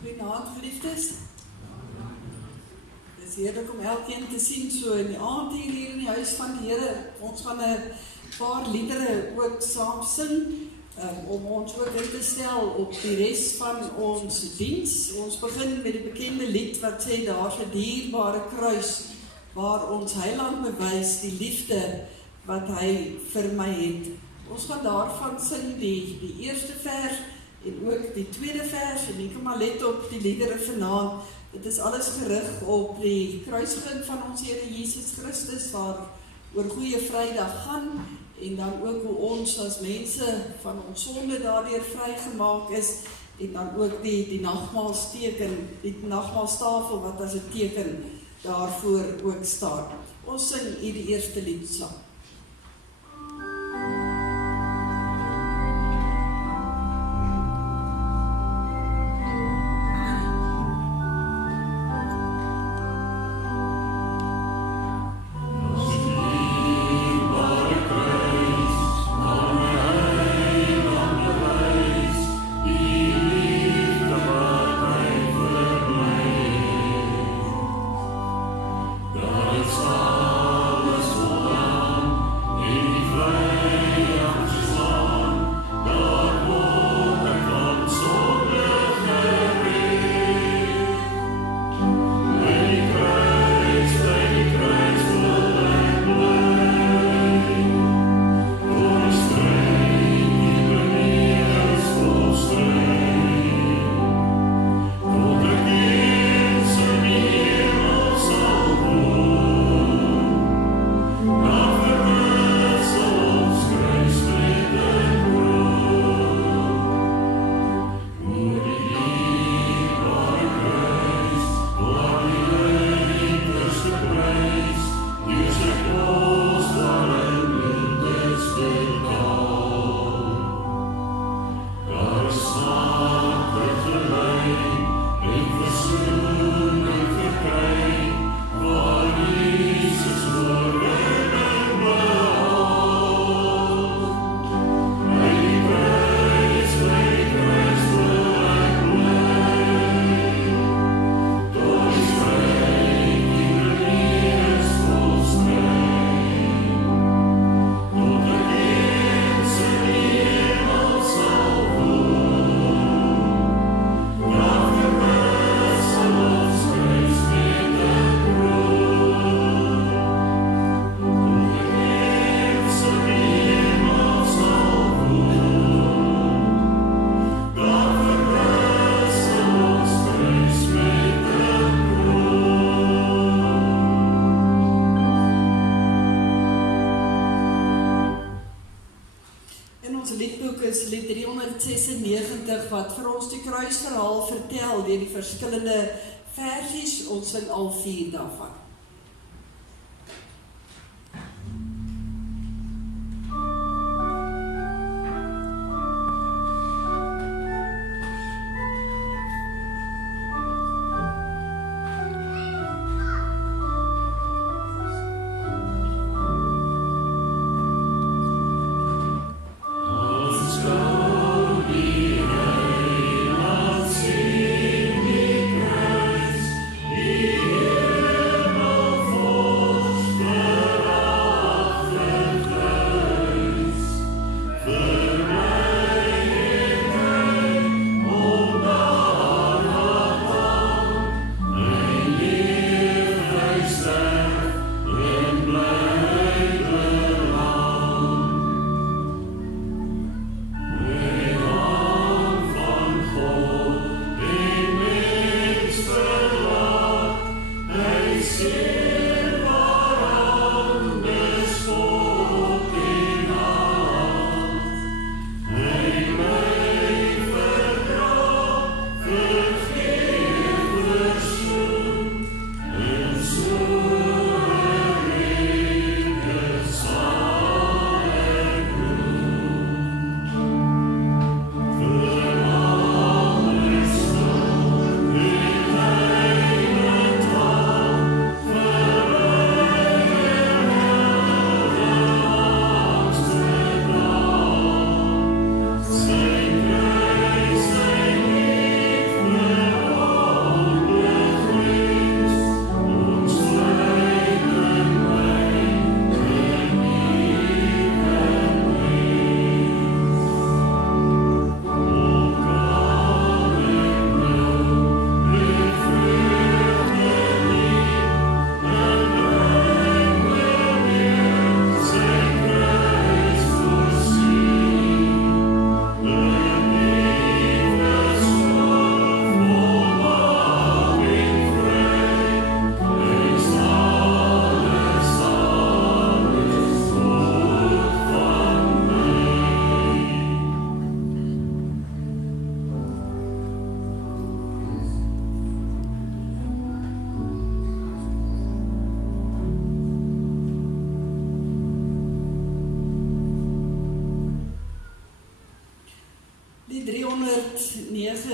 Goeienaand, geliefdes. Het is heerlijk om elkeen te zien so in die aand hier in die huis van die Here. Ons gaan 'n paar liedere ook saam sing, om ons ook in te stel op die res van ons diens. Ons begin met die bekende lied wat sê, daar's 'n dierbare kruis, waar ons Heiland bewys die liefde wat hy vir my het. Ons gaan daarvan sing die eerste vers, en ook die tweede vers, en ek kan maar let op die liedere vanaand. Dit is alles gerig op die kruisiging van ons Here Jesus Christus, waar oor Goeie Vrydag gaan, en dan ook hoe ons as mense van ons sonde daardeur vrygemaak is, en dan ook die nagmaalsteken, die nagmaalstafel wat as 'n teken daarvoor ook staan. Ons sing hier die eerste lied saam. Wat vir ons die kruisverhaal vertel deur die verskillende versies, ons sing al 4 daarvan. Yeah.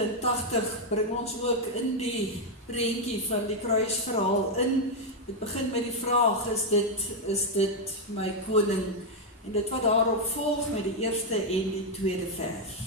87 bring ons ook in die prentjie van die kruisverhaal in. Dit begin met die vraag, is dit my koning? En dit wat daarop volg met die eerste en die tweede vers.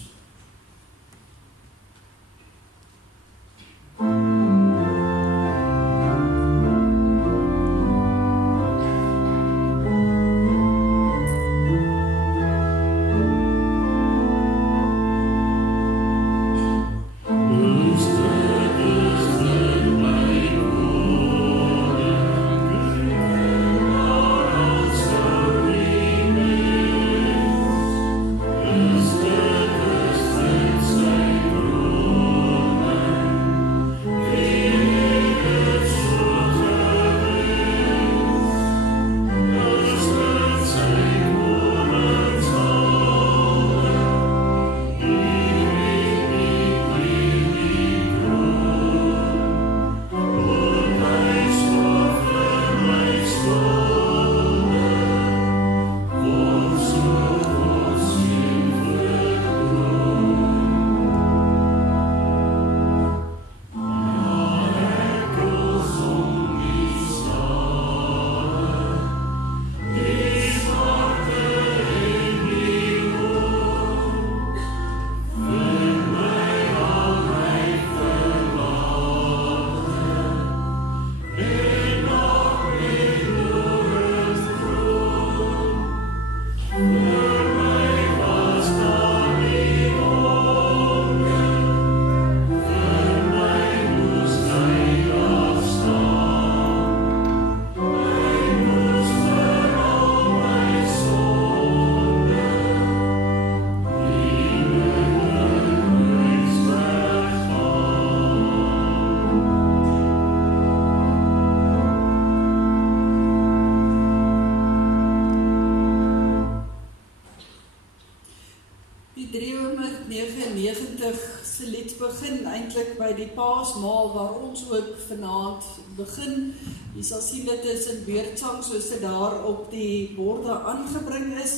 Se lied begin eintlik by die Paasmaal waar ons ook vanaand begin. Jy sal sien dit is in beurtsang soos dit daar op die borde aangebring is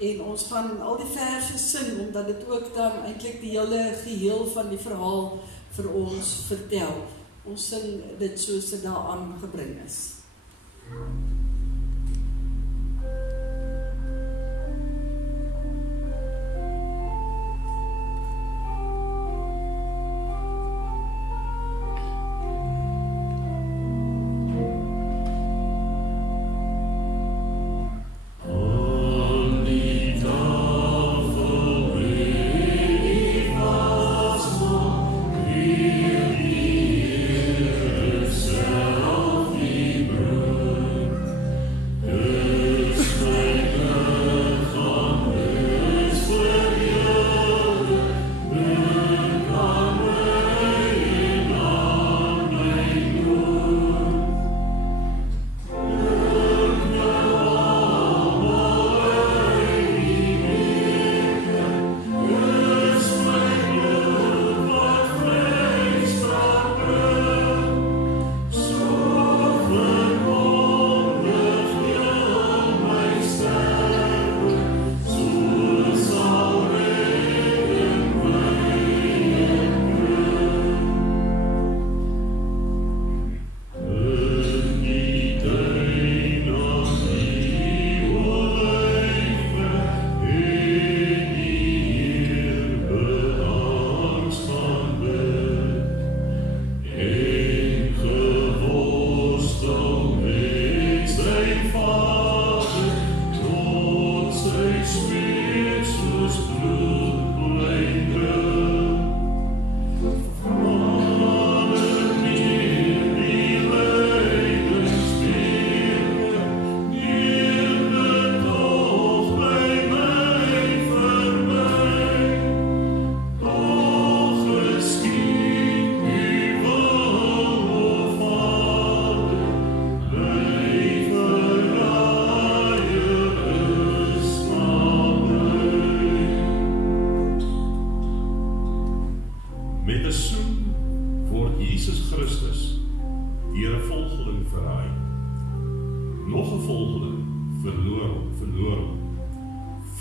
en ons gaan al die verse sing omdat dit ook dan eintlik die hele geheel van die verhaal vir ons vertel. Ons sing dit soos dit daar aangebring is.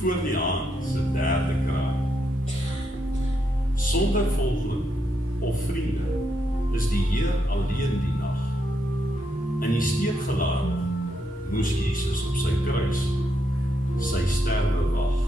Voor die haan se derde kraai. Sonder volgeling of vriende, is die Heer alleen die nag. In die steek gelaat, moes Jesus op sy kruis sy sterwe wag.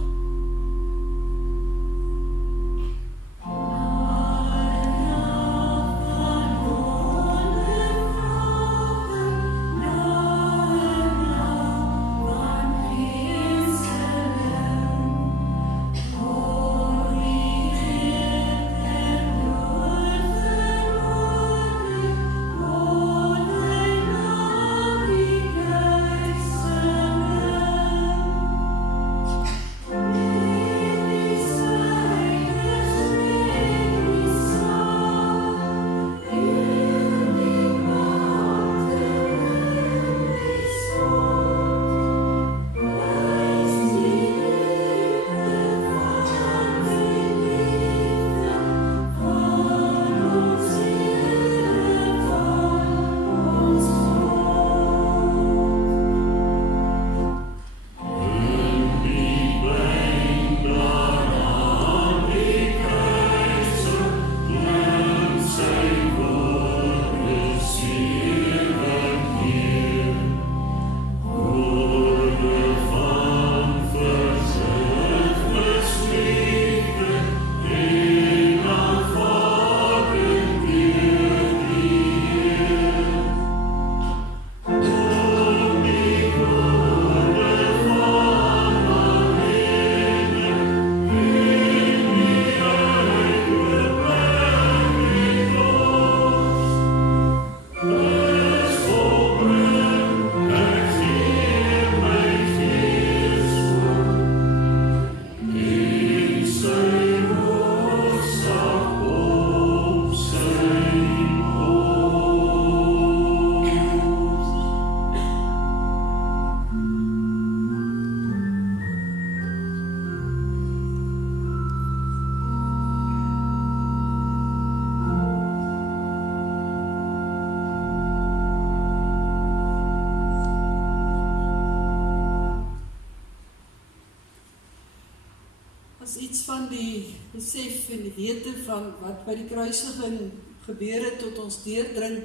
As iets van die besef en die wete van wat by die kruisiging gebeur het tot ons deurdring,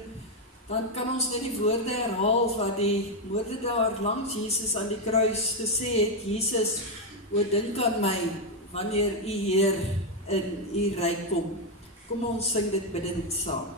dan kan ons net die woorde herhaal wat die moordenaar langs Jesus aan die kruis gesê het: Jesus, o dink aan my wanneer u Heer in u ryk kom. Kom ons sing dit bidtend saam.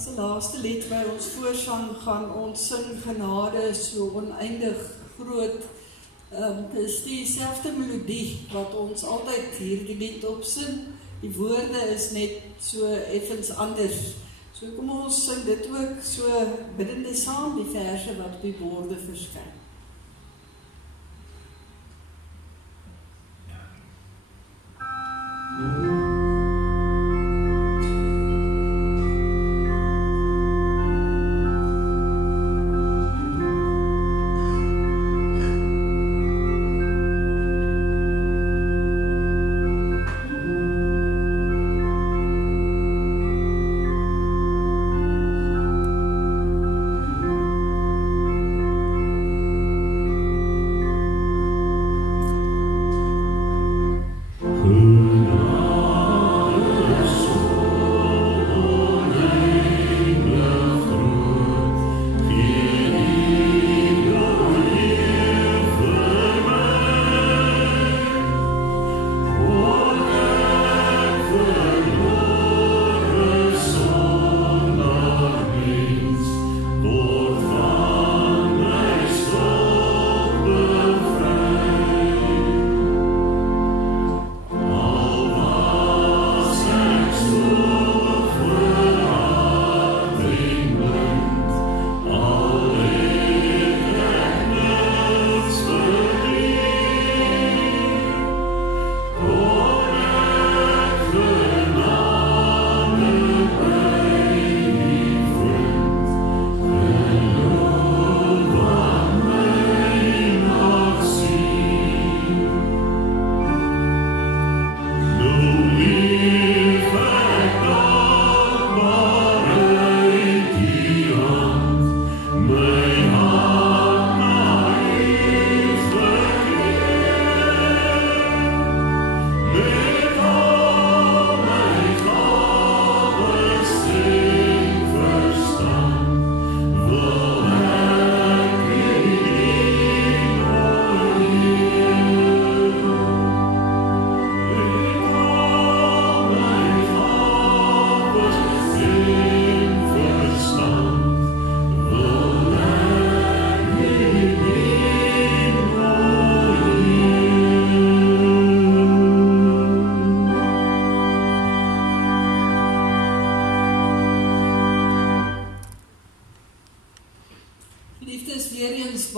As 'n laaste lied by ons voorsang gaan ons sing genade so oneindig groot. Dit is dieselfde melodie wat ons altyd hierdie lied opsing. Die woorde is net so effens anders. So kom ons sing dit ook so bidende saam, die verse wat op die borde verskyn.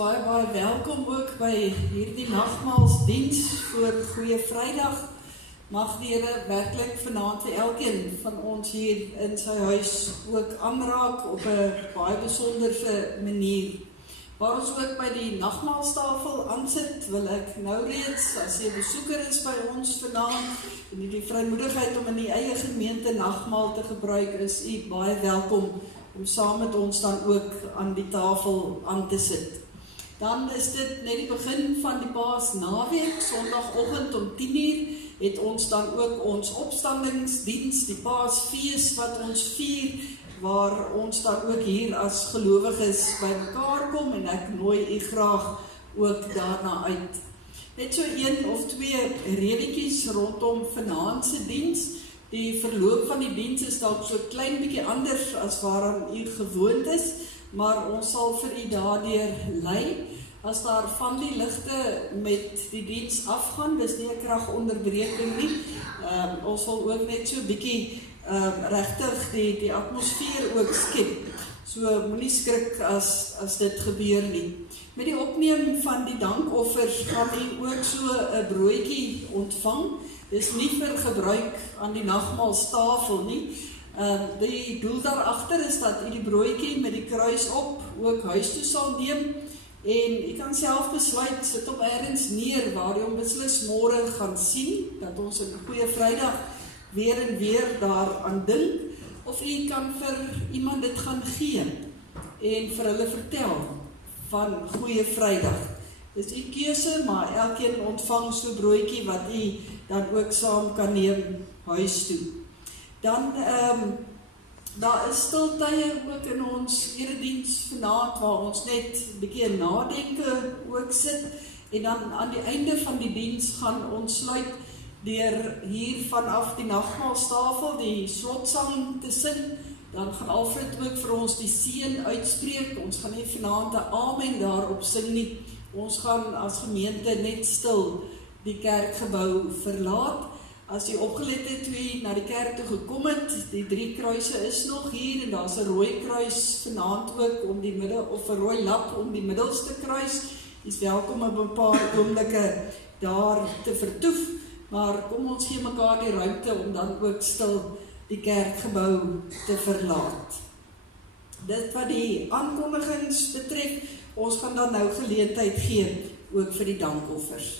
baie welkom ook by hierdie nagmaalsdiens voor Goeie Vrydag. Mag die Here werklik vanaand vir elkeen van ons hier in sy huis ook aanraak op 'n baie besondere manier. Waar ons ook by die nagmaalstafel aansit, wil ek nou reeds, as jy 'n besoeker is by ons vanaand, en die vrymoedigheid om in die eie gemeente nagmaal te gebruik, is u baie welkom om saam met ons dan ook aan die tafel aan te sit. Dan is dit net die begin van die Paasnaweek, Sondagoggend om 10:00, het ons dan ook ons opstandingsdiens, die Paasfees wat ons vier, waar ons dan ook hier as gelowiges by mekaar kom, en ek nooi u graag ook daarna uit. Net so 1 of 2 redetjies rondom vanaand se diens. Die verloop van die diens is dalk so klein bietjie anders as waaraan u gewoond is, maar ons sal vir u daardeur lei. As daar van die ligte met die diens afgaan, dis nie 'n kragonderbreking nie. Ons sal ook net so bietjie regtig die atmosfeer ook skep. So moenie skrik as dit gebeur nie. Met die opneem van die dankoffers gaan u ook so 'n broodjie ontvang. Dis nie vir gebruik aan die nagmaalstafel nie. Die doel daarachter is dat u die broodjie met die kruis op ook huis toe sal neem. En u kan self besluit, sit hom ergens neer waar u hom beslis môre gaan sien, dat ons in Goeie Vrydag weer en weer daaraan dink, of u kan vir iemand dit gaan gee en vir hulle vertel van Goeie Vrydag. Dis u keuse, maar elkeen ontvang so broodjie wat u dan ook saam kan neem huis toe. Dan daar is stiltye ook in ons erediens vanaand, waar ons net 'n bietjie nadenke ook sit, en dan aan die einde van die diens gaan ons sluit deur hier vanaf die nagmaalstafel die slotsang te sing. Dan gaan Alfred ook vir ons die seën uitspreek. Ons gaan nie vanaand 'n amen daarop sing nie. Ons gaan as gemeente net stil die kerkgebou verlaat. As jy opgelet het toe jy na die kerk toe gekom het, die 3 kruise is nog hier, en daar's 'n rooi kruis vanaand ook om die middel, of 'n rooi lap om die middelste kruis. Jy is welkom om 'n paar oomblikke daar te vertoef. maar kom ons gee mekaar die ruimte om dan ook stil die kerkgebou te verlaat. Dit wat die aankondigings betref, ons gaan dan nou geleentheid gee, ook vir die dankoffers.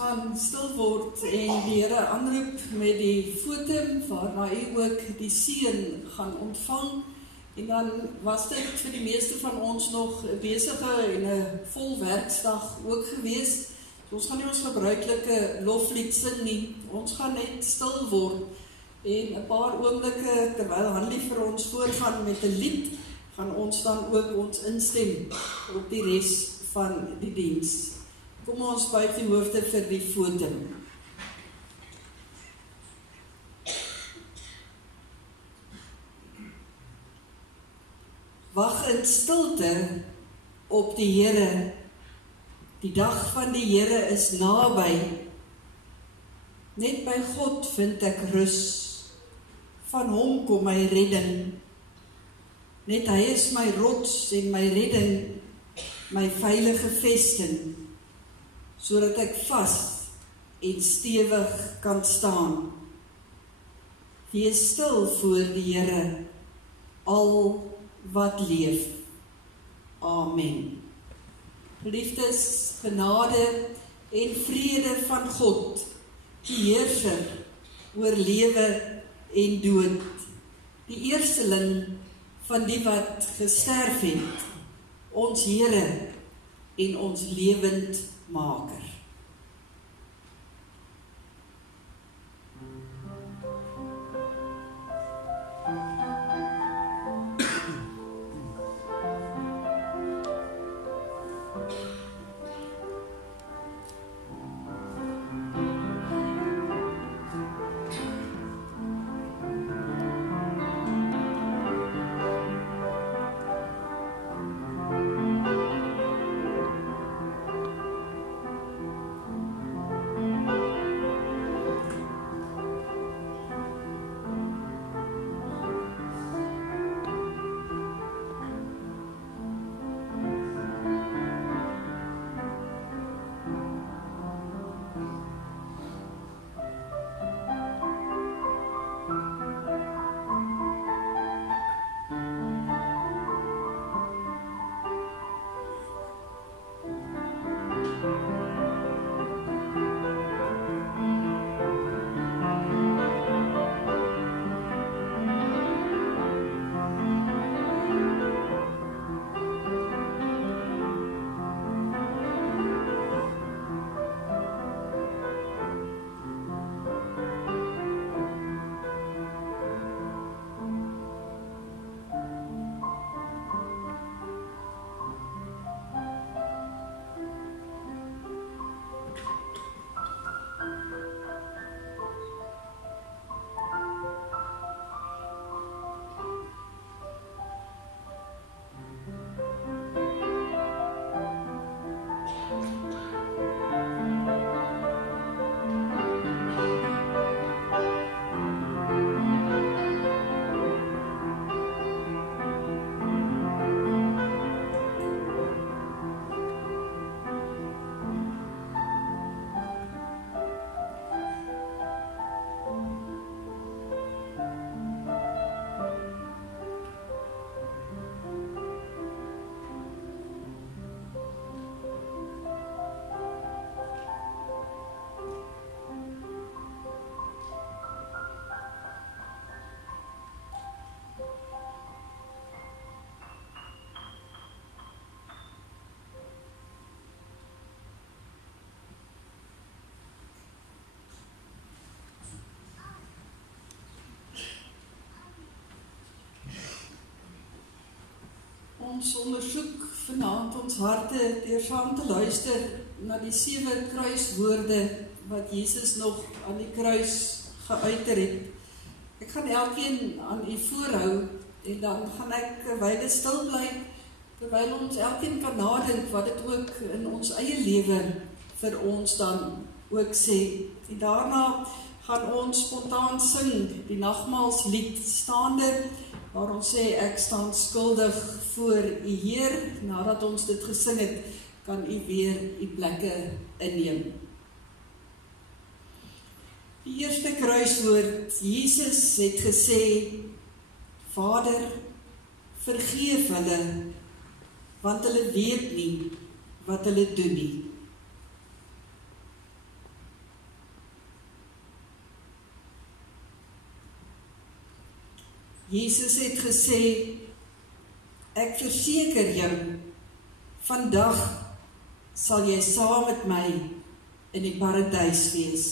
gaan stil word en die Here aanroep met die fotum waarna hy ook die seën gaan ontvang. En dan was dit vir die meeste van ons nog 'n besige en 'n vol werksdag ook gewees. Ons gaan nie ons gebruikelike loflied sing nie. Ons gaan net stil word en 'n paar oomblikke terwyl Hanlie vir ons voorgaan met 'n lied, gaan ons dan ook ons instem op die res van die diens. Kom ons buig die hoofde vir die foto. Wag in stilte op die Here. Die dag van die Here is naby. Net by God vind ek rus. Van hom kom my redding. Net hy is my rots en my redding, my veilige vesting, sodat ek vas en stewig kan staan. Wees stil voor die Here, al wat leef. Amen. Geliefdes, genade en vrede van God, die heerser oor lewe en dood, die eersteling van die wat gesterf het, ons Here en ons lewendmaker. Ons ondersoek vanaand ons harte deur saam te luister na die 7 kruiswoorde wat Jesus nog aan die kruis geuiter het. Ek gaan elkeen aan u voorhou en dan gaan ek 'n wyle stil bly terwyl ons elkeen kan nadink wat dit ook in ons eie lewe vir ons dan ook sê. En daarna gaan ons spontaan sing die nagmaalslied staande, waar ons sê ek staan skuldig voor u Heer. Nadat ons dit gesing het, kan u weer u plekke inneem. Die eerste kruiswoord, Jesus het gesê, Vader, vergeef hulle, want hulle weet nie wat hulle doen nie. Jesus het gesê, ek verseker jou, vandag sal jy saam met my in die paradys wees.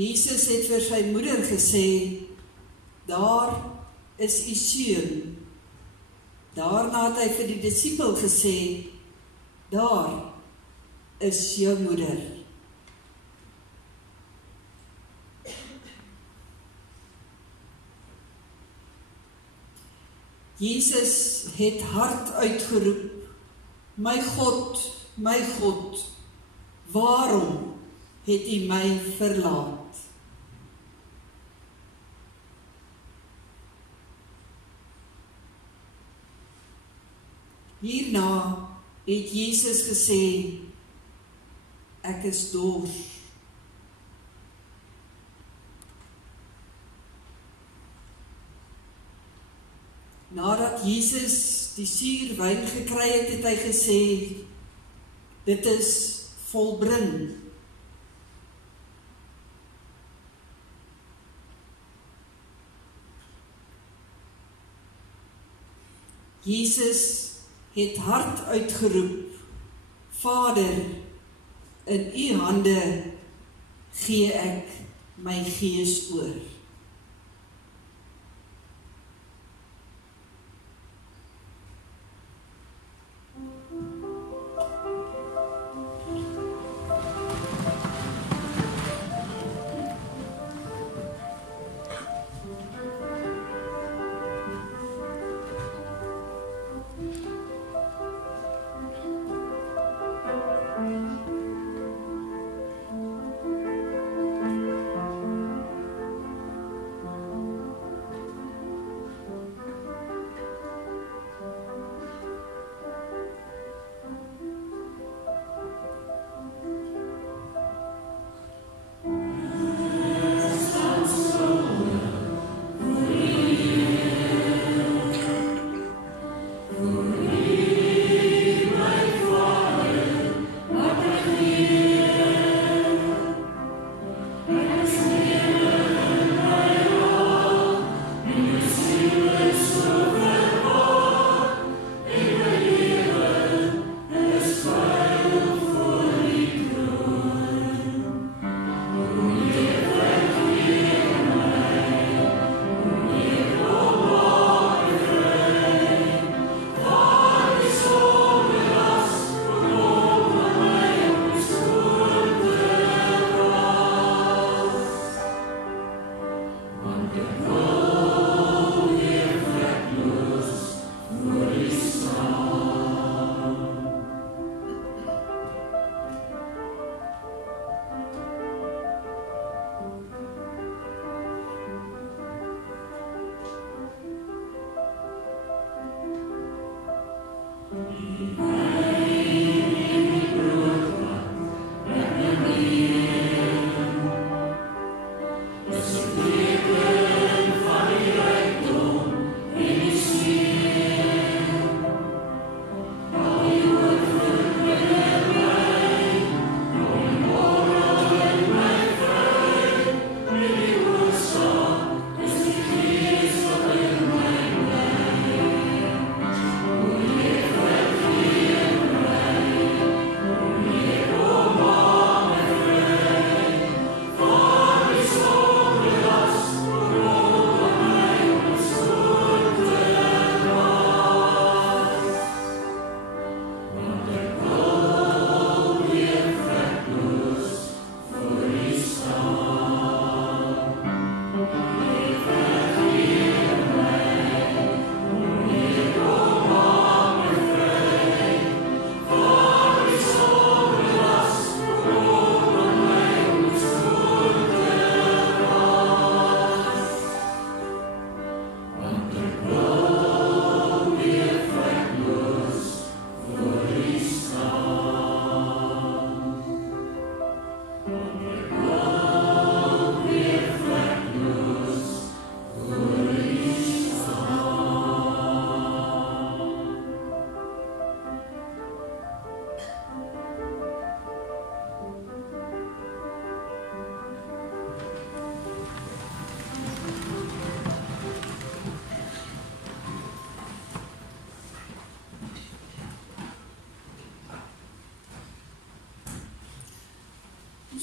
Jesus het vir sy moeder gesê, daar is u seun. Daarna het hy vir die disipel gesê, daar is jou moeder. Jesus het hard uitgeroep, my God, waarom het u my verlaat? Hierna het Jesus gesê, ek is dors. Nadat Jesus die suur wyn gekry het, het hy gesê, dit is volbring. Jesus het hard uitgeroep, Vader, in u hande gee ek my gees oor.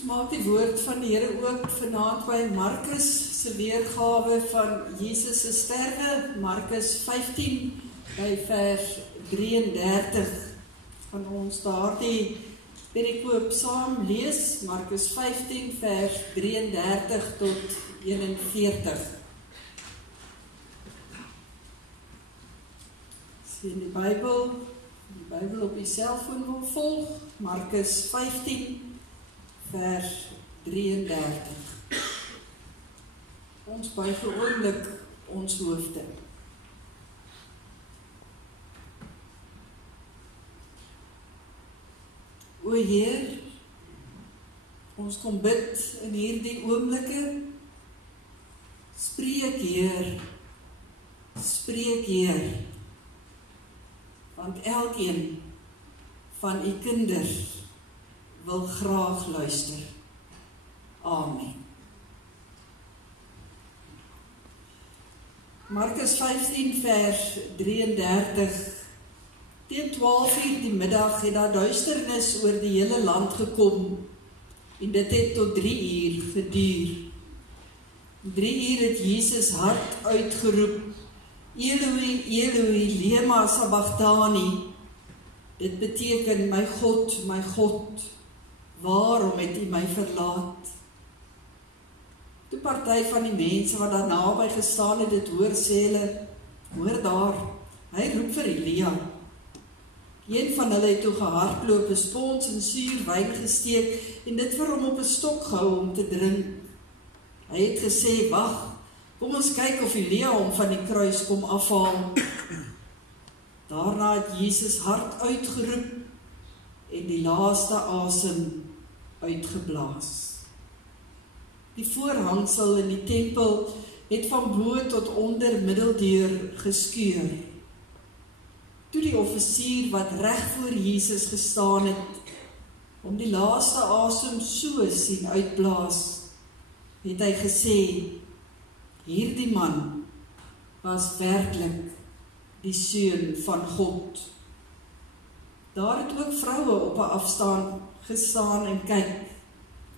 Maak die woord van die Here oop vanaand by Markus se weergawe van Jesus se sterwe, Markus 15 by vers 33. Van ons daardie perikoop saam lees, Markus 15 vers 33 tot 41. Sien die Bybel op die selfoon wil volg, Markus 15 vers 33. Ons buig 'n oomblik ons hoofde. O Heer, ons kom bid in hierdie oomblikke. Spreek Heer, want elkeen van u kinders wil graag luister. Amen. Markus 15 vers 33. Teen 12:00 die middag het daar duisternis oor die hele land gekom en dit het tot 3:00 geduur. 3:00 het Jesus hard uitgeroep, Eloi, Eloi, lema sabachthani. Dit beteken, my God, waarom het u my verlaat? Toe party van die mense wat daar naby gestaan het, dit hoor, sê hulle, hoor daar, hy roep vir Elia. Een van hulle het toe gehardloop, 'n spons en suur wyn gesteek en dit vir hom op 'n stok gehou om te drink. Hy het gesê, wag, kom ons kyk of Elia hom van die kruis kom afhaal. Daarna het Jesus hard uitgeroep en die laaste asem uitgeblaas. Die voorhangsel in die tempel het van bo tot onder middeldeur geskeur. Toe die offisier wat reg voor Jesus gestaan het, om die laaste asem so sien uitblaas, het hy gesê, hierdie man was werklik die seun van God. Daar het ook vroue op 'n afstand gestaan en kyk.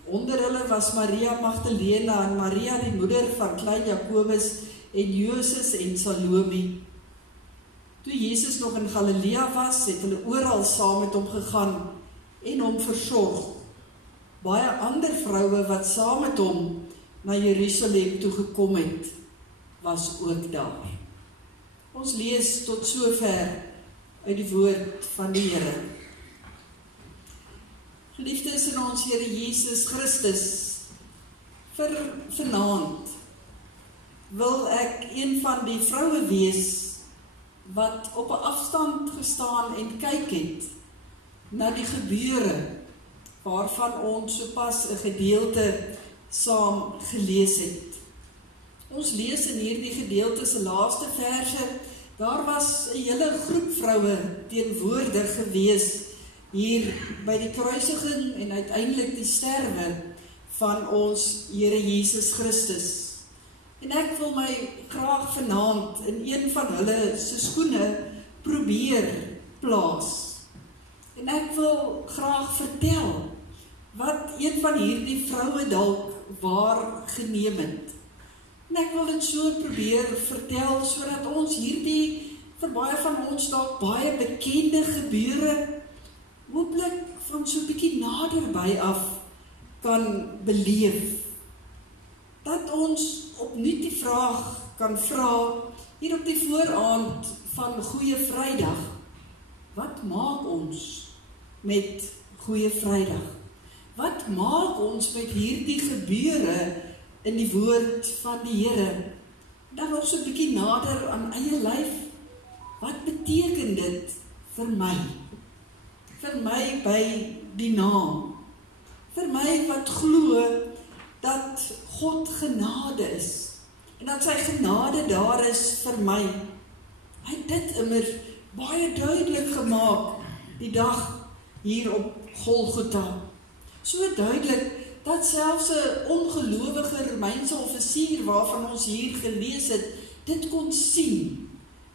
Onder hulle was Maria Magdalena en Maria die moeder van klein Jakobus en Joses en Salome. Toe Jesus nog in Galilea was, het hulle oral saam met hom gegaan en hom versorg. Baie ander vroue wat saam met hom na Jerusalem toe gekom het, was ook daar. Ons lees tot sover uit die woord van die Here. Geliefdes in ons Here Jesus Christus, vir vanaand wil ek een van die vroue wees wat op 'n afstand gestaan en kyk het na die gebeure waarvan ons sopas 'n gedeelte saam gelees het. Ons lees in hierdie gedeelte se laaste verse, daar was 'n hele groep vroue teenwoordig gewees hier by die kruisiging en uiteindelik die sterwe van ons Here Jesus Christus. En ek wil my graag vanaand in een van hulle se skoene probeer plaas. En ek wil graag vertel wat een van hierdie vroue dalk waar geneem het. En ek wil dit so probeer vertel, sodat ons hierdie, vir baie van ons dalk baie bekende gebeure, hooplik van so 'n bietjie naderby af kan beleef. Dat ons opnuut die vraag kan vra, hier op die vooraand van Goeie Vrydag, wat maak ons met Goeie Vrydag? Wat maak ons met hierdie gebeure in die woord van die Here? Dan nog so 'n bietjie nader aan eie lyf. Wat beteken dit vir my? Vir my by die naam. Vir my wat glo dat God genade is. En dat sy genade daar is vir my. Hy het dit immer baie duidelik gemaak die dag hier op Golgotha. So duidelik dat selfs 'n ongelowige Romeinse offisier waarvan ons hier gelees het, dit kon sien,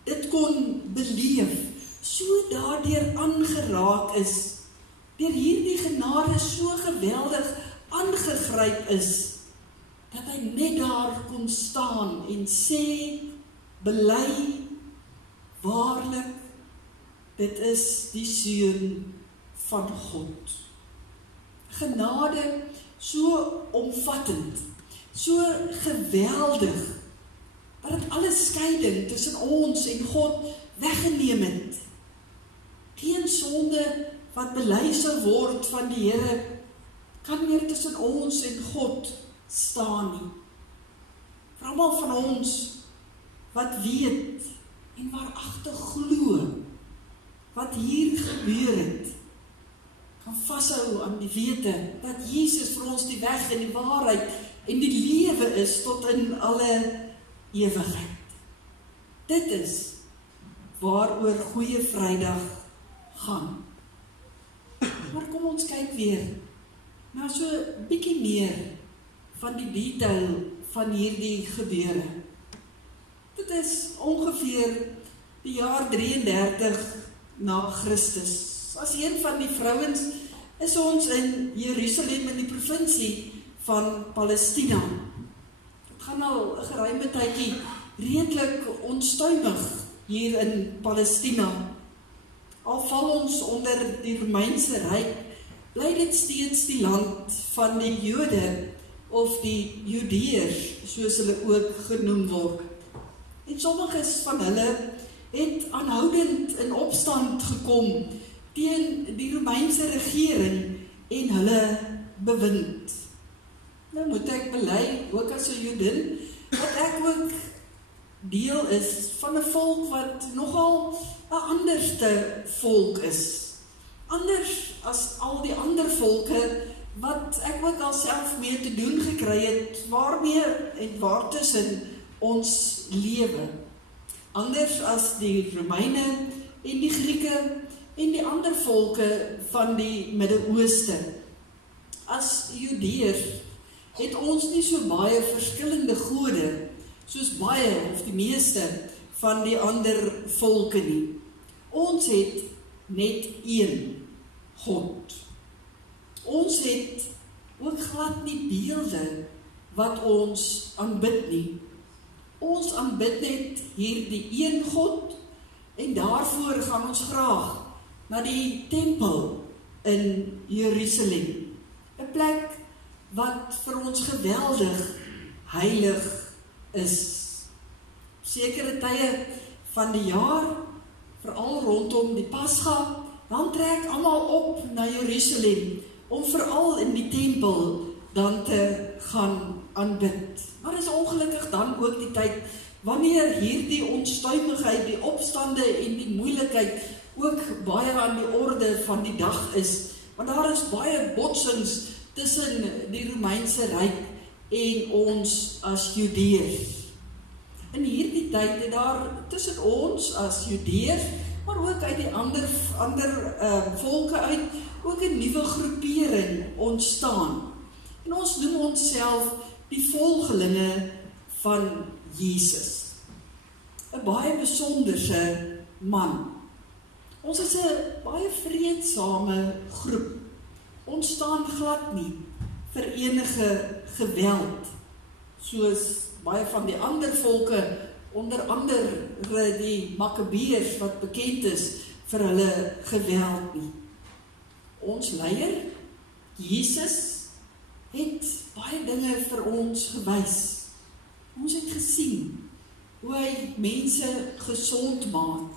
dit kon beleef, so daardeur aangeraak is, deur hierdie genade so geweldig aangegryp is, dat hy net daar kon staan en sê, bely, waarlik, dit is die Seun van God. Genade so omvattend, so geweldig, dat het alle skeiding tussen ons en God weggeneem het. Geen sonde wat bely sou word van die Here, kan meer tussen ons en God staan nie. Vir almal van ons wat weet en waaragtig glo wat hier gebeur het, kan vashou aan die wete dat Jesus vir ons die weg en die waarheid en die lewe is tot in alle ewigheid. Dit is waaroor Goeie Vrydag gaan. Maar kom ons kyk weer na so bietjie meer van die detail van hierdie gebeure. Dit is ongeveer die jaar 33 na Christus. As een van die vrouens is ons in Jerusalem in die provinsie van Palestina. Het gaan al 'n geruime tydjie redelik onstuimig hier in Palestina. Al val ons onder die Romeinse Ryk, bly dit steeds die land van die Jode of die Judeërs, soos hulle ook genoem word. En sommiges van hulle het aanhoudend in opstand gekom teen die Romeinse regering en hulle bewind. Nou moet ek bely, ook as 'n Jodin, dat ek ook deel is van 'n volk wat nogal 'n anderste volk is. Anders as al die ander volke wat ek ook alself mee te doen gekry het, waarmee en waartussen ons lewe. Anders as die Romeine en die Grieke en die ander volke van die Midde-Ooste. As Judeërs het ons nie so baie verskillende gode, soos baie of die meeste van die ander volke nie. Ons het net een God. Ons het ook glad nie beelde wat ons aanbid nie. Ons aanbid net hierdie een God en daarvoor gaan ons graag na die tempel in Jerusalem. 'n Plek wat vir ons geweldig heilig is. Sekere tye van die jaar, veral rondom die Pasga, dan trek almal op na Jerusalem om veral in die tempel dan te gaan aanbid. Maar is ongelukkig dan ook die tyd wanneer hierdie onstuimigheid, die opstande en die moeilikheid ook baie aan die orde van die dag is. Want daar is baie botsings tussen die Romeinse Ryk en ons as Judeërs. In hierdie tyd het daar tussen ons as Judeërs, maar ook uit die ander volke uit, ook 'n nuwe groepering ontstaan. En ons noem onsself die volgelinge van Jesus. 'n Baie besonderse man. Ons is 'n baie vreedsame groep. Ons staan glad nie vir enige geweld, soos baie van die ander volke, onder andere die Makkabeërs wat bekend is vir hulle geweld nie. Ons leier, Jesus, het baie dinge vir ons gewys. Ons het gesien hoe hy mense gesond maak.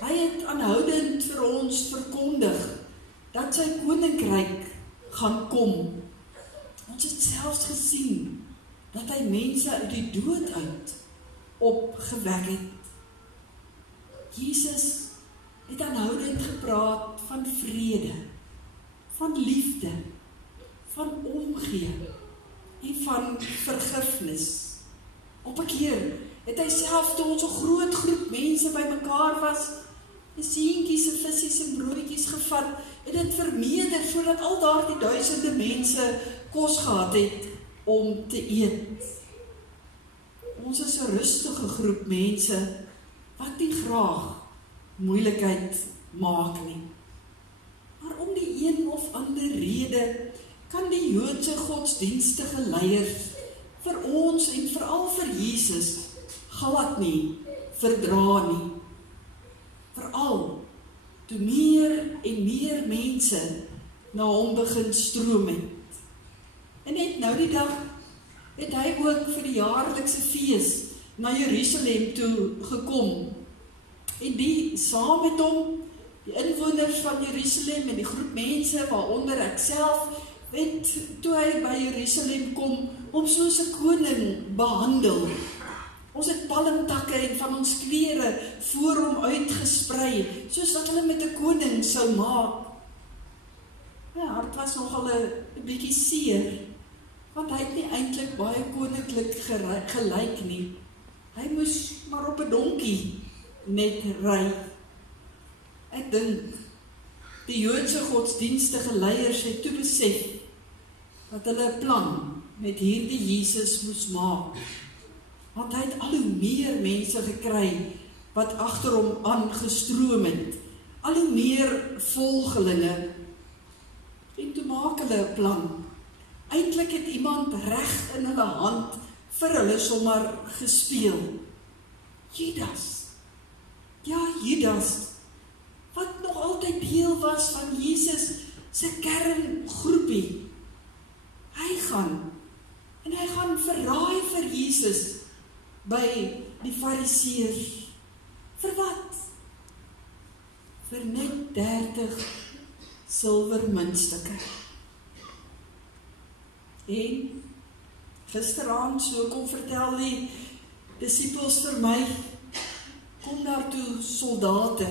Hy het aanhoudend vir ons verkondig dat sy koninkryk gaan kom. Ons het selfs gesien dat hy mense uit die dood uit opgewek het. Jesus het aanhoudend gepraat van vrede, van liefde, van omgee en van vergifnis. Op 'n keer het hy self toe ons 'n groot groep mense bymekaar was, die seentjies en vissies en broodjies gevat, en dit vermeerder sodat al daardie duisende mense kos gehad het om te eet. Ons is 'n rustige groep mense wat nie graag moeilikheid maak nie. Maar om die een of ander rede kan die Joodse godsdienstige leiers vir ons en veral vir Jesus glad nie verdra nie. Veral toe meer en meer mense na hom begin stroom het. En net nou die dag het hy ook vir die jaarlikse fees na Jerusalem toe gekom. En die saam met hom, die inwoners van Jerusalem en die groep mense waaronder ek self, het toe hy by Jerusalem kom, om soos 'n koning behandel. Ons het palmtakke en van ons klere voor hom uitgesprei, soos wat hulle met 'n koning sou maak. My hart was nogal 'n bietjie seer, want hy het nie eintlik baie koninklik gelyk nie. Hy moes maar op 'n donkie net ry. Ek dink, die Joodse godsdienstige leiers het toe besef, dat hulle 'n plan met hierdie Jesus moes maak. Want hy het al hoe meer mense gekry, wat agter hom aangestroom het. Al hoe meer volgelinge. En toe maak hulle 'n plan. Eintlik het iemand reg in hulle hand vir hulle sommer gespeel. Judas. Ja, Judas. Wat nog altyd deel was van Jesus se kerngroepie. Hy gaan verraai vir Jesus by die Fariseërs. Vir wat? Vir net 30 silwermuntstukke. En gisteraand, so kom vertel die disippels vir my, kom daar toe soldate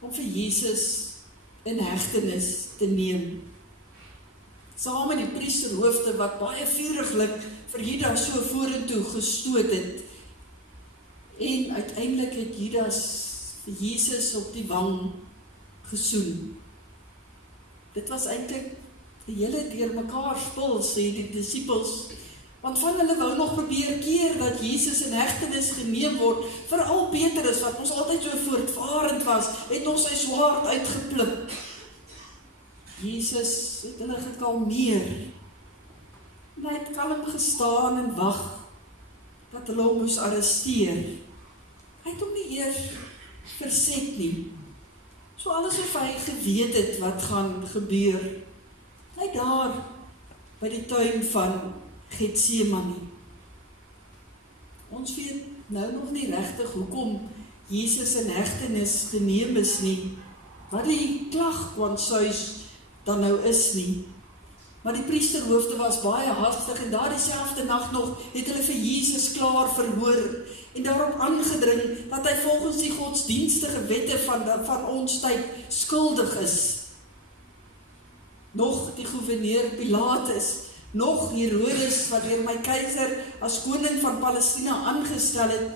om vir Jesus in hegtenis te neem. Saam met die priesterhoofde wat baie vuriglik vir Judas so vorentoe gestoot het. En uiteindelik het Judas vir Jesus op die wang gesoen. Dit was eintlik die hele deurmekaar spul, sê die disippels, want van hulle wou nog probeer keer dat Jesus in hegtenis geneem word. Veral Petrus, wat ons altyd so voortvarend was, het nog sy swaard uitgepluk. Jesus het hulle gekalmeer. En hy het kalm gestaan en wag dat hulle hom moes arresteer. Hy het hom nie eers verset nie. So alles of hy geweet het wat gaan gebeur. Hy daar by die tuin van Getsemane. Ons weet nou nog nie regtig hoekom Jesus in hegtenis geneem is nie, wat die klagkwansuis dan nou is nie. Maar die priesterhoofde was baie hastig en daar dieselfde nag nog het hulle vir Jesus klaar verhoor en daarop aangedring dat hy volgens die godsdienstige wette van ons tyd skuldig is. Nog die gouverneur Pilatus, nog Herodes wat deur my keiser as koning van Palestina aangestel het,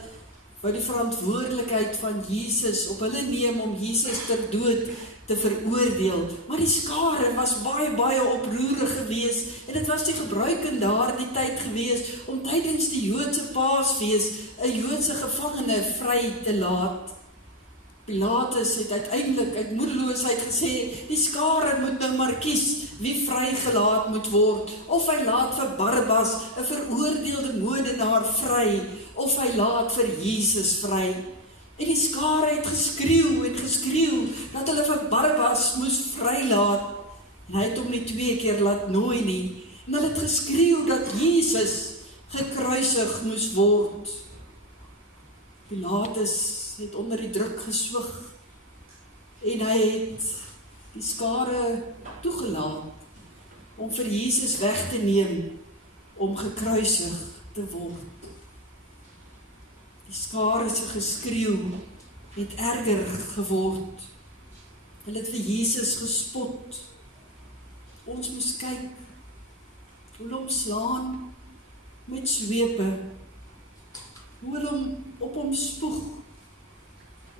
wou die verantwoordelikheid van Jesus op hulle neem om Jesus ter dood te veroordeel. Maar die skare was baie oproerig gewees en dit was die gebruik in daardie tyd gewees om tydens die Joodse Paasfees 'n Joodse gevangene vry te laat. Pilatus het uiteindelik uit moedeloosheid gesê, die skare moet nou maar kies wie vrygelaat moet word, of hy laat vir Barabbas, 'n veroordeelde moordenaar, vry, of hy laat vir Jesus vry. En die skare het geskreeu dat hulle vir Barabbas moes vrylaat. En hy het hom nie 2 keer laat nooi nie. En hulle het geskreeu dat Jesus gekruisig moes word. Pilatus het onder die druk geswig en hy het die skare toegelaat om vir Jesus weg te neem om gekruisig te word. Die skare se geskreeu het erger geword. Hulle het vir Jesus gespot. Ons moes kyk hoe hulle hom slaan met swepe, hoe hulle hom op hom spoeg,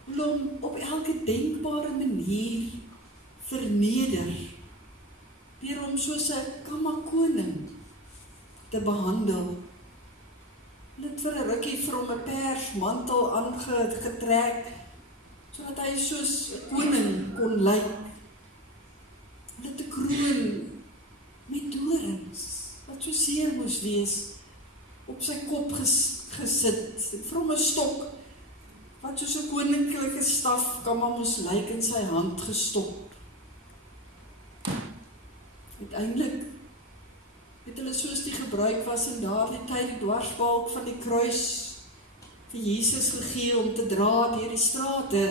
hoe hulle hom op elke denkbare manier verneder, deur hom soos 'n kammerkoning te behandel. Hulle het vir 'n rukkie vir hom 'n persmantel aangetrek, sodat hy soos 'n koning kon lyk. Hulle het 'n kroon wees, op sy kop gesit, en vir hom 'n stok, wat soos 'n koninklike staf kan maar moes lyk in sy hand gestop. Uiteindelik het hulle soos die gebruik was in daardie tyd die dwarsbalk van die kruis vir Jesus gegee om te dra deur die strate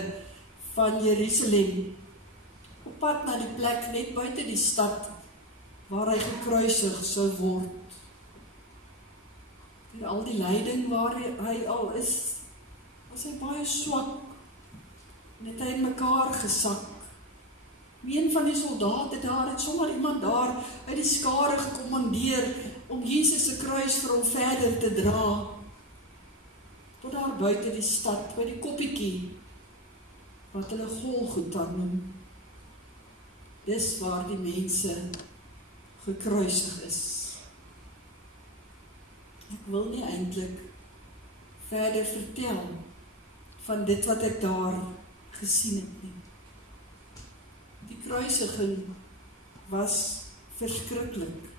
van Jerusalem, op pad na die plek net buite die stad waar hy gekruisig sou word. En al die lyding waar hy al is, was hy baie swak, en het hy in mekaar gesak. Een van die soldate daar het sommer iemand daar uit die skare gekommandeer om Jesus se kruis vir hom verder te dra, tot daar buite die stad, by die koppietjie, wat hulle Golgotha noem. Dis waar die mense gekruisig is. Ek wil nie eintlik verder vertel van dit wat ek daar gesien het nie. Die kruisiging was verskriklik.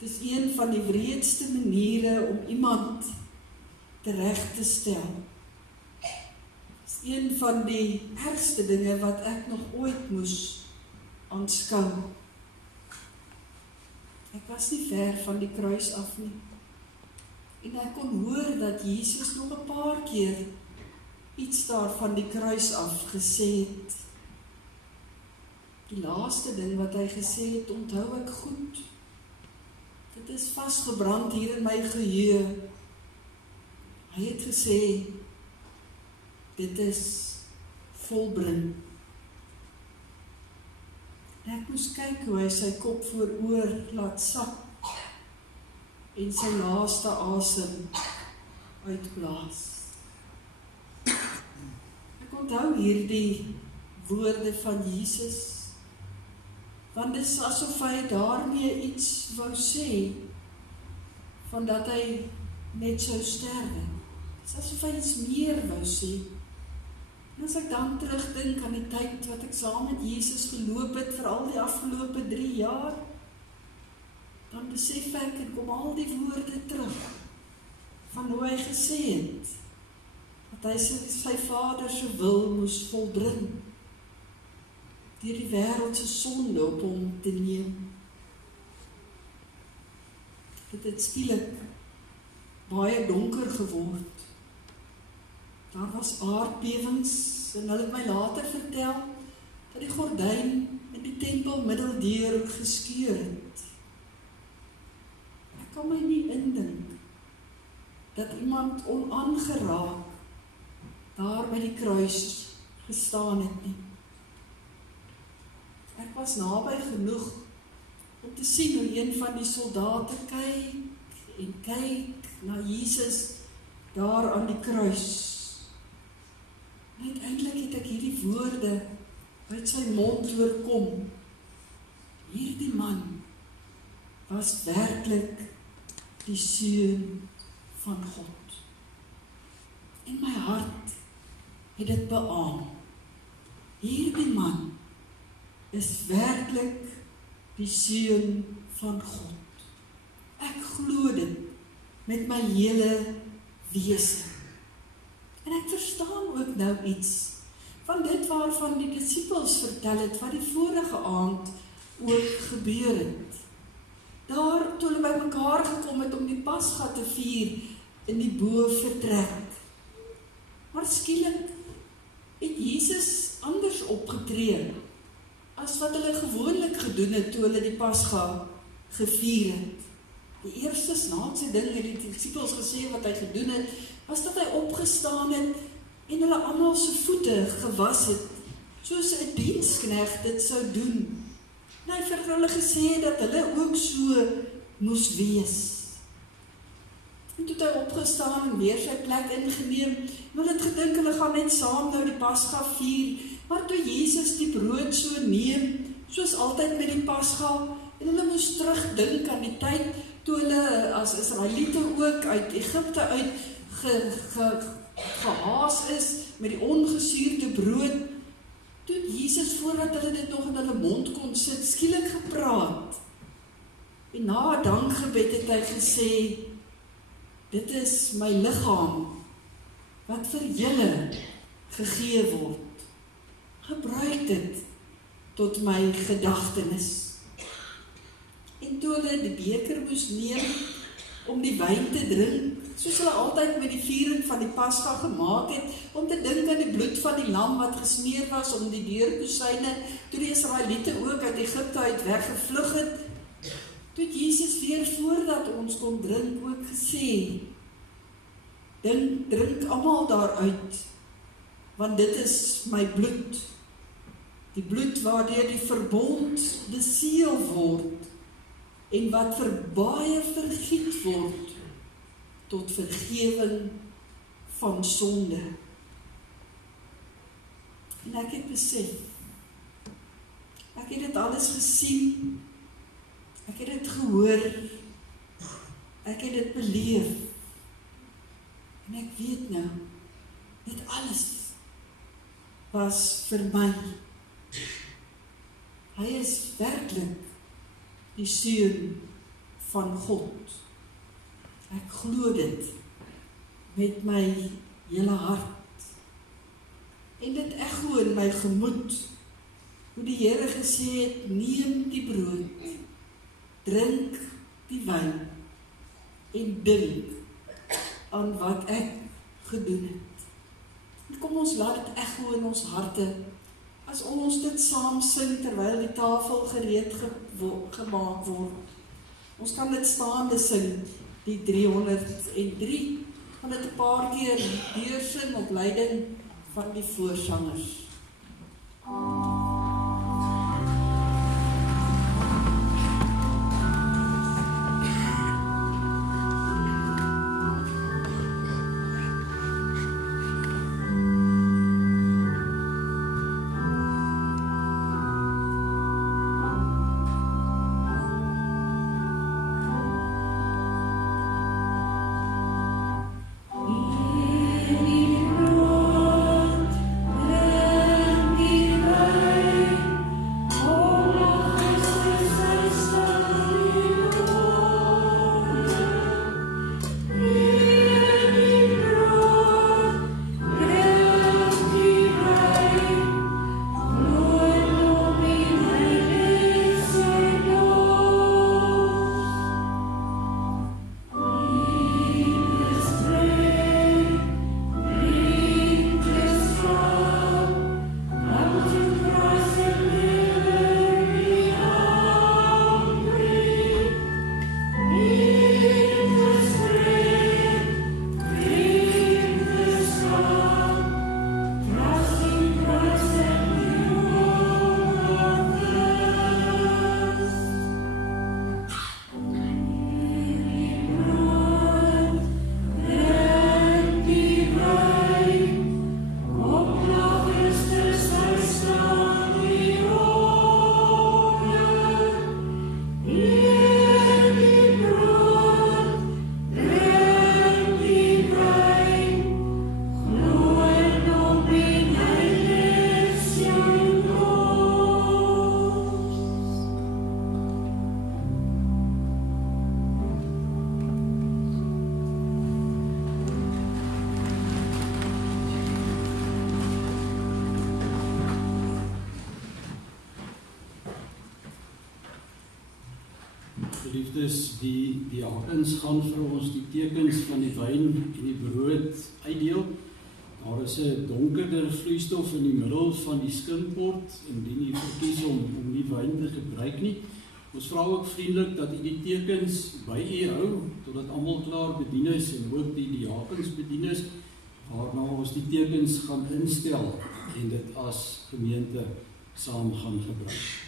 Dit is een van die wreedste maniere om iemand tereg te stel. Dit is een van die ergste dinge wat ek nog ooit moes aanskou. Ek was nie ver van die kruis af nie. En ek kon hoor dat Jesus nog 'n paar keer iets daar van die kruis af gesê het. Die laaste ding wat hy gesê het, onthou ek goed. Dit is vasgebrand hier in my geheue. Hy het gesê, dit is volbring. Ek moes kyk hoe hy sy kop vooroor laat sak en sy laaste asem uitblaas. Ek onthou hierdie woorde van Jesus, want dit is asof hy daarmee iets wou sê, van dat hy net sou sterwe. Dit is asof hy iets meer wou sê. En as ek dan terugdink aan die tyd wat ek saam met Jesus geloop het vir al die afgelope 3 jaar, dan besef ek en kom al die woorde terug van hoe hy gesê het, dat hy sy Vader se wil moes volbring, deur die wêreld se sonde op hom te neem. Dit het skielik baie donker geword. Daar was aardbewings en hulle het my later vertel dat die gordyn in die tempel middeldeur geskeur het. Ek kan my nie indink dat iemand onaangeraak daar by die kruis gestaan het nie. Ek was naby genoeg om te sien hoe een van die soldate kyk en kyk na Jesus daar aan die kruis. En uiteindelik het ek hierdie woorde uit sy mond hoorkom. Hierdie man was werklik die seun van God. En my hart het dit beaam. Hierdie man is werklik die seun van God. Ek glo dit met my hele wese. En ek verstaan ook nou iets van dit waarvan die disippels vertel het, wat die vorige aand ook gebeur het. Daar, toe hulle by mekaar gekom het om die Pasga te vier in die bovertrek. Maar skielik het Jesus anders opgetree as wat hulle gewoonlik gedoen het toe hulle die Pasga gevier het. Die eerste snaakse ding het die disippels gesê wat hy gedoen het, was dat hy opgestaan het en hulle almal se voete gewas het, soos 'n diensknegt dit sou doen. En hy het vir hulle gesê dat hulle ook so moes wees. En toe het hy opgestaan en weer sy plek ingeneem, en hulle het gedink hulle gaan net saam nou die Pasga vier, maar toe Jesus die brood so neem, soos altyd met die Pasga, en hulle moes terugdink aan die tyd toe hulle as Israeliete ook uit Egipte uit gehaas is met die ongesuurde brood, toe Jesus voordat hulle dit nog in hulle mond kon sit, skielik gepraat. En na 'n dankgebed het hy gesê, dit is my liggaam wat vir julle gegee word. Gebruik dit tot my gedagtenis. En toe hulle die beker moes neem om die wyn te drink, soos hulle altyd met die viering van die Pasga gemaak het, om te dink aan die bloed van die lam wat gesmeer was om die deurposyne, toe die Israeliete ook uit Egipte uit weggevlug het, toe het Jesus weer voordat ons kon drink ook gesê, drink almal daaruit, want dit is my bloed, die bloed waardeur die verbond beseël word, en wat vir baie vergiet word, tot vergewing van sonde. En ek het besef, ek het dit alles gesien, ek het dit gehoor, ek het dit beleef, en ek weet nou, dit alles was vir my. Hy is werklik die Seun van God. Ek glo dit met my hele hart. En dit echo in my gemoed, hoe die Here gesê het, neem die brood, drink die wyn, en dink aan wat ek gedoen het. En kom ons laat dit echo in ons harte, as ons dit saam sing, terwyl die tafel gereed gemaak word. Ons kan dit staande sing, die 303, van dit 'n paar keer deursing op leiding van die voorsangers. Geliefdes, die diakens gaan vir ons die tekens van die wyn en die brood uitdeel. Daar is 'n donkerder vloeistof in die middel van die skinkbord, indien u verkies om nie wyn te gebruik nie. Ons vra ook vriendelik dat u die tekens by u hou, totdat almal klaar bedien is en ook die diakens bedien is, waarna ons die tekens gaan instel en dit as gemeente saam gaan gebruik.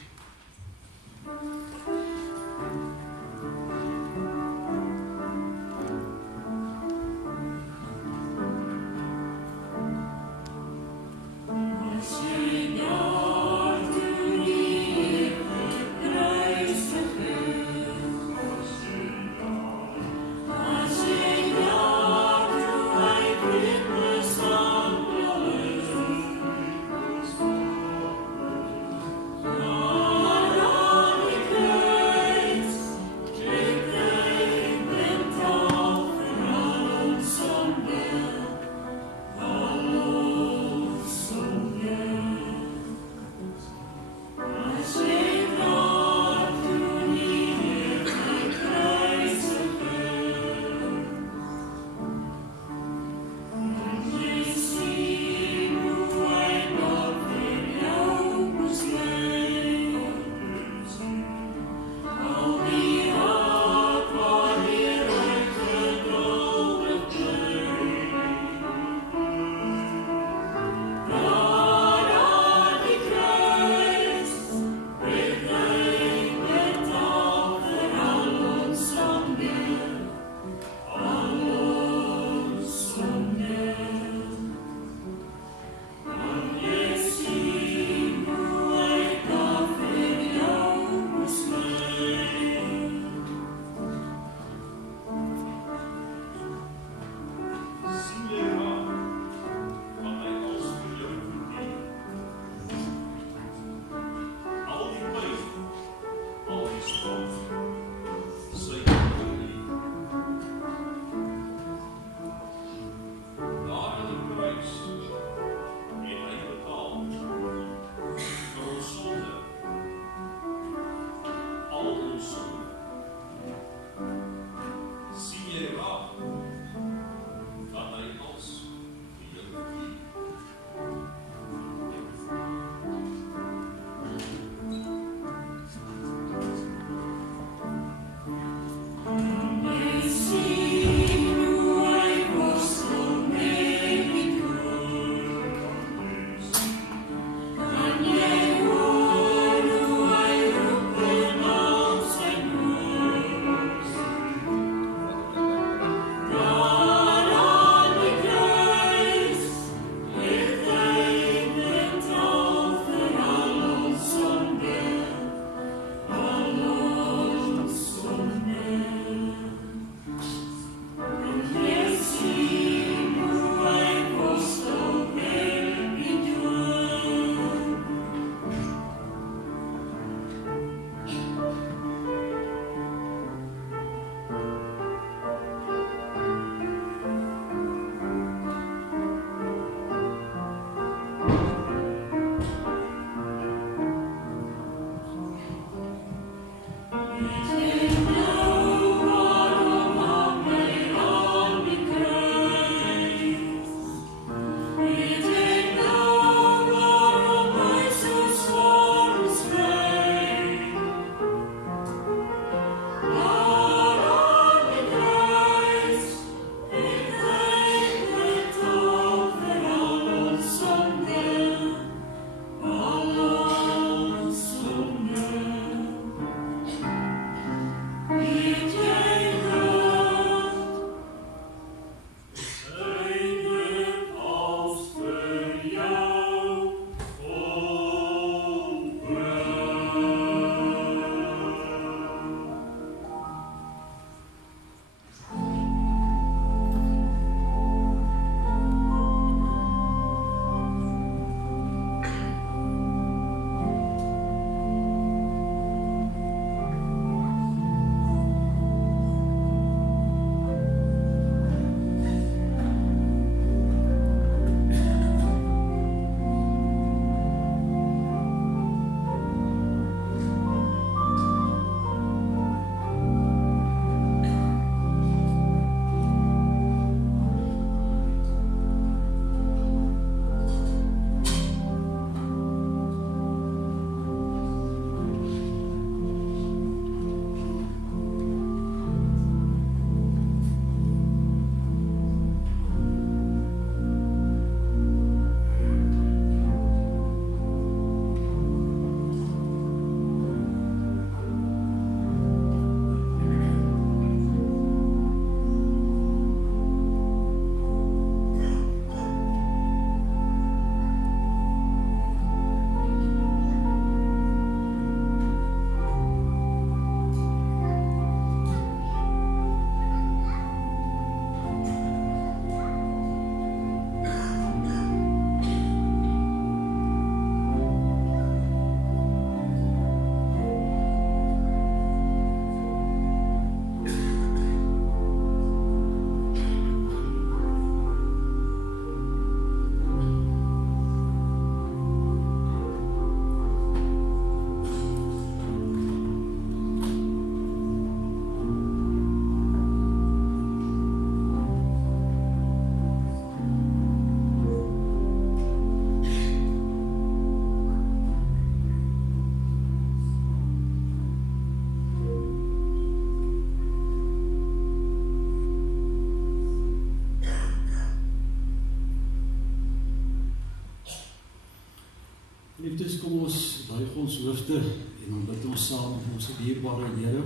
Geliefdes, kom ons buig ons hoofde en dan bid ons saam met ons dierbare Here.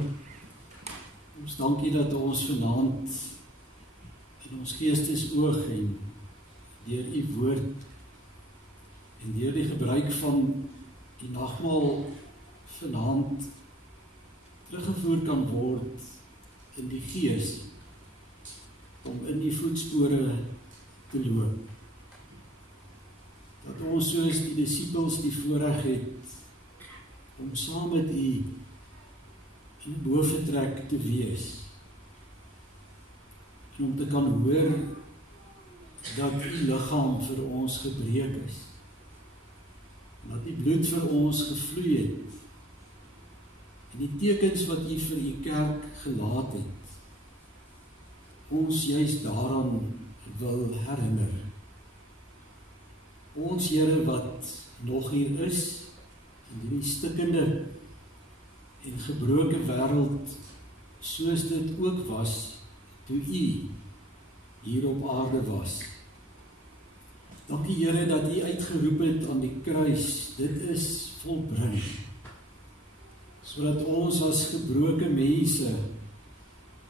Ons dankie dat ons vanaand in ons geestesoog en deur u woord en deur die gebruik van die nagmaal vanaand teruggevoer kan word in die gees om in die voetspore te loop. Dat ons soos die disippels die voorreg het om saam met u in boventrek te wees en om te kan hoor dat u liggaam vir ons gebreek is en dat die bloed vir ons gevloei het en die tekens wat u vir u kerk gelaat het ons juist daaraan wil herinner. Ons Here wat nog hier is in die stikkende en gebroke wêreld soos dit ook was toe u hier op aarde was. Dankie Here dat u uitgeroep het aan die kruis, dit is volbring. Sodat ons as gebroke mense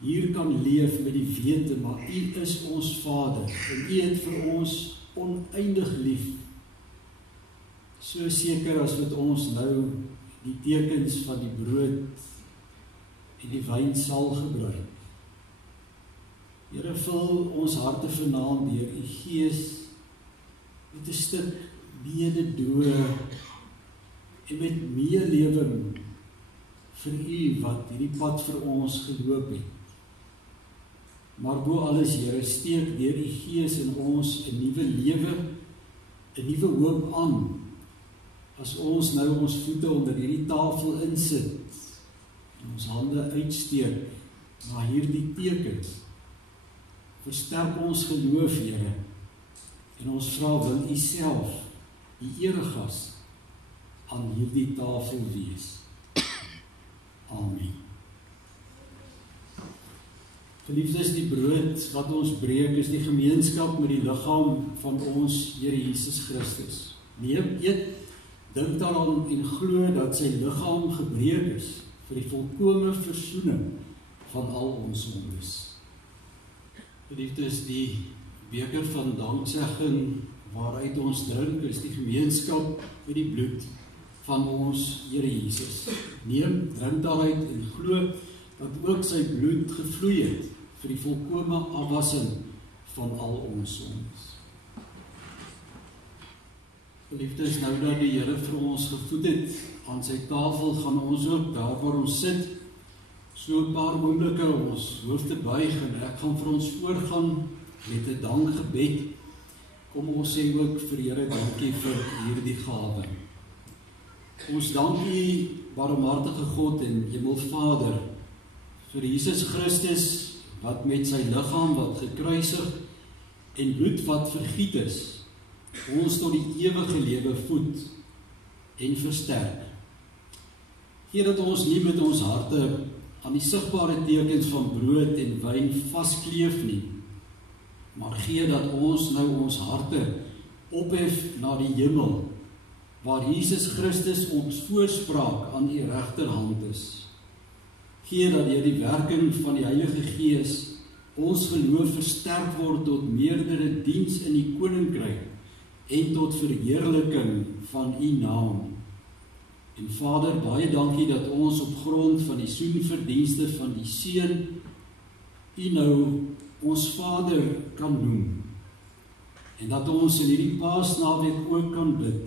hier kan leef met die wete, maar u is ons Vader en u het vir ons oneindig lief. So seker as wat ons nou die tekens van die brood en die wyn sal gebruik. Here, vul ons harte vanaand deur u Gees met 'n stuk mededoe en met meelewing vir u wat hierdie pad vir ons geloop het. Maar bo alles, Here, steek deur u Gees in ons 'n nuwe lewe, 'n nuwe hoop aan, as ons nou ons voete onder hierdie tafel insit, en ons hande uitsteek, na hierdie tekens, versterk ons geloof, Here, en ons vra wil u self, die eregas, aan hierdie tafel wees. Amen. Geliefdes, die brood wat ons breek is die gemeenskap met die liggaam van ons Here Jesus Christus. Neem, eet, dink daaraan en glo dat sy liggaam gebreek is vir die volkome versoening van al ons sondes. Geliefdes, die beker van danksegging waaruit ons drink is die gemeenskap met die bloed van ons Here Jesus. Neem, drink daaruit en glo dat ook sy bloed gevloei het vir die volkome afwassing van al ons sondes. Geliefdes, nou dat die Here vir ons gevoed het aan sy tafel, gaan ons ook daar waar ons sit, so 'n paar oomblikke ons hoofde buig en ek gaan vir ons voorgaan met 'n dankgebed. Kom ons sê ook vir Here dankie vir hierdie gawe. Ons dank u, barmhartige God en Hemelvader, vir Jesus Christus, wat met sy liggaam wat gekruisig en bloed wat vergiet is, ons tot die ewige lewe voed en versterk. Gee dat ons nie met ons harte aan die sigbare tekens van brood en wyn vaskleef nie, maar gee dat ons nou ons harte ophef na die hemel, waar Jesus Christus ons voorspraak aan u regterhand is. Gee dat deur die werking van die Heilige Gees ons geloof versterk word tot meerdere diens in die koninkryk en tot verheerliking van u naam. En Vader, baie dankie dat ons op grond van die soenverdienste van die Seun u nou ons Vader kan noem. En dat ons in hierdie Paasnaweek ook kan bid.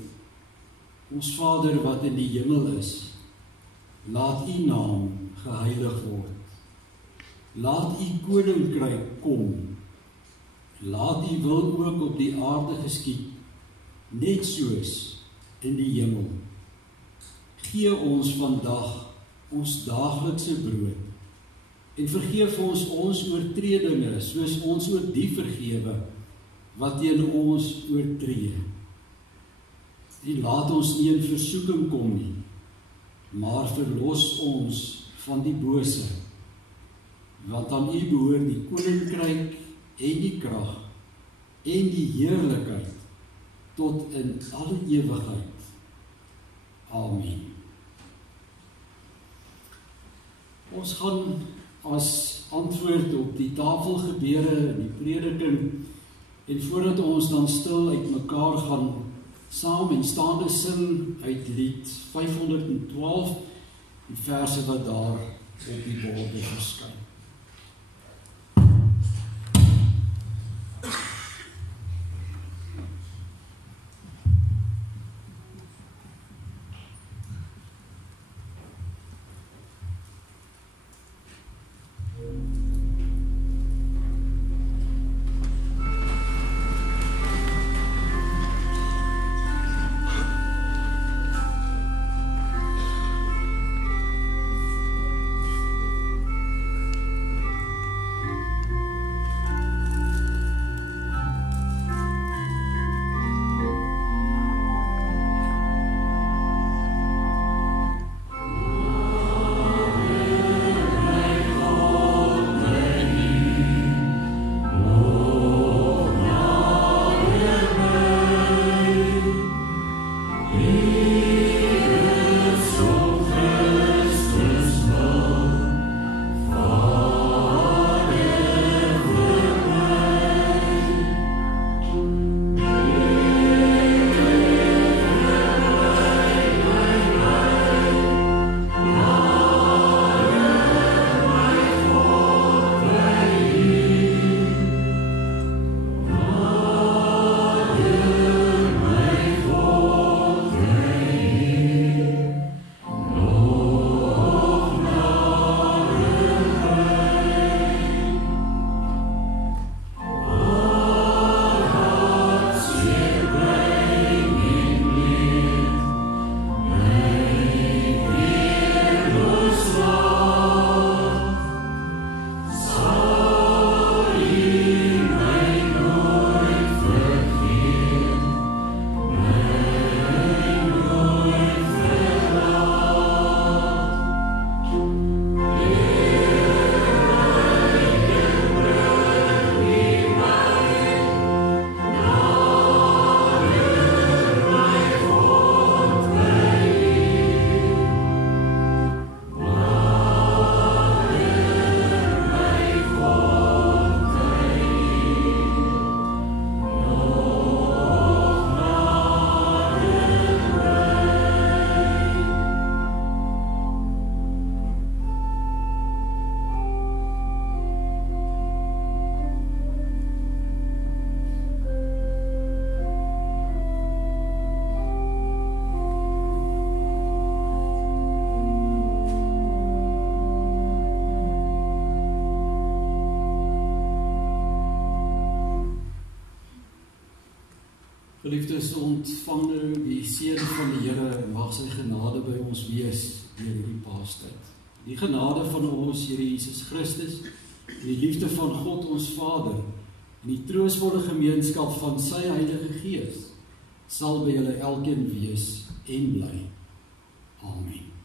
Ons Vader wat in die hemel is, laat u naam geheilig word. Laat u koninkryk kom. Laat u wil ook op die aarde geskied, net soos in die hemel. Gee ons vandag ons daaglikse brood en vergeef ons oortredinge soos ons ook die vergewe wat teen ons oortree. En laat ons nie in versoeking kom nie, maar verlos ons van die bose, want aan u behoort die koninkryk en die krag en die heerlikheid tot in alle ewigheid. Amen. Ons gaan as antwoord op die tafelgebede en die prediking, en voordat ons dan stil uit mekaar gaan saam en staande sing uit lied 512, die verse wat daar op die borde verskyn. Geliefdes, ontvang nou die seën van die Here en mag sy genade by ons wees deur hierdie Paastyd. Die genade van ons Here Jesus Christus, en die liefde van God ons Vader, en die troostvolle gemeenskap van sy Heilige Gees, sal by julle elkeen wees en bly. Amen.